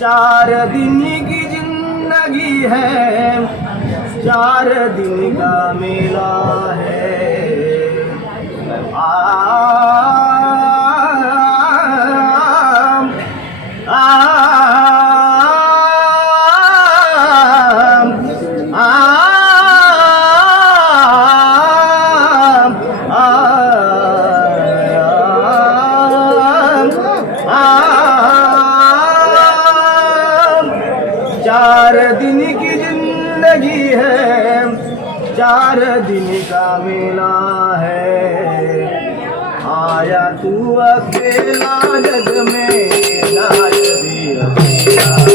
चार दिन की ज़िंदगी है चार दिन का मेला है। चार दिन का मेला है। आया तू अकेला जग में लाया भी अकेला।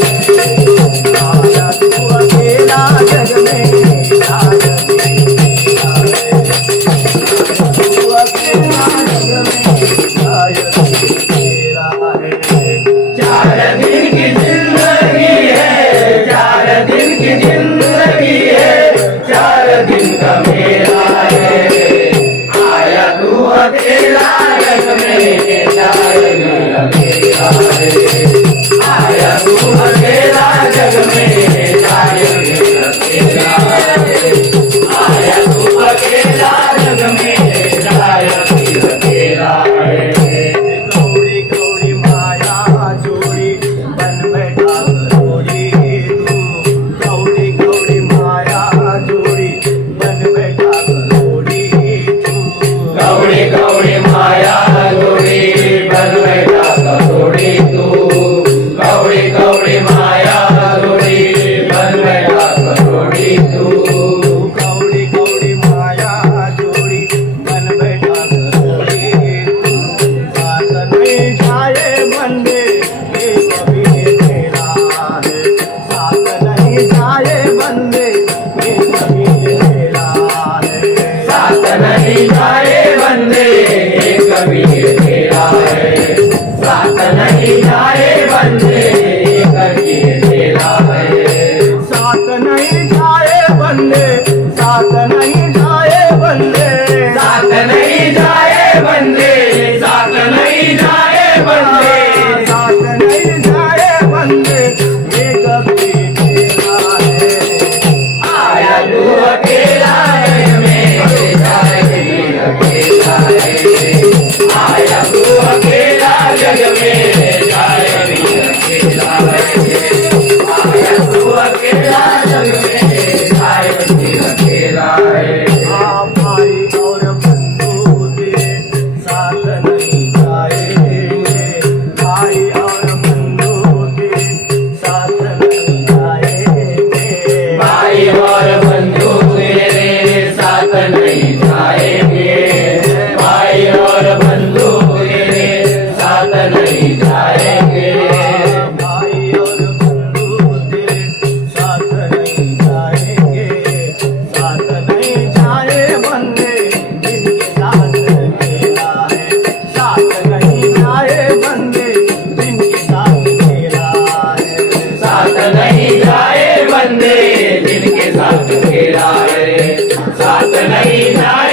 Jai Hare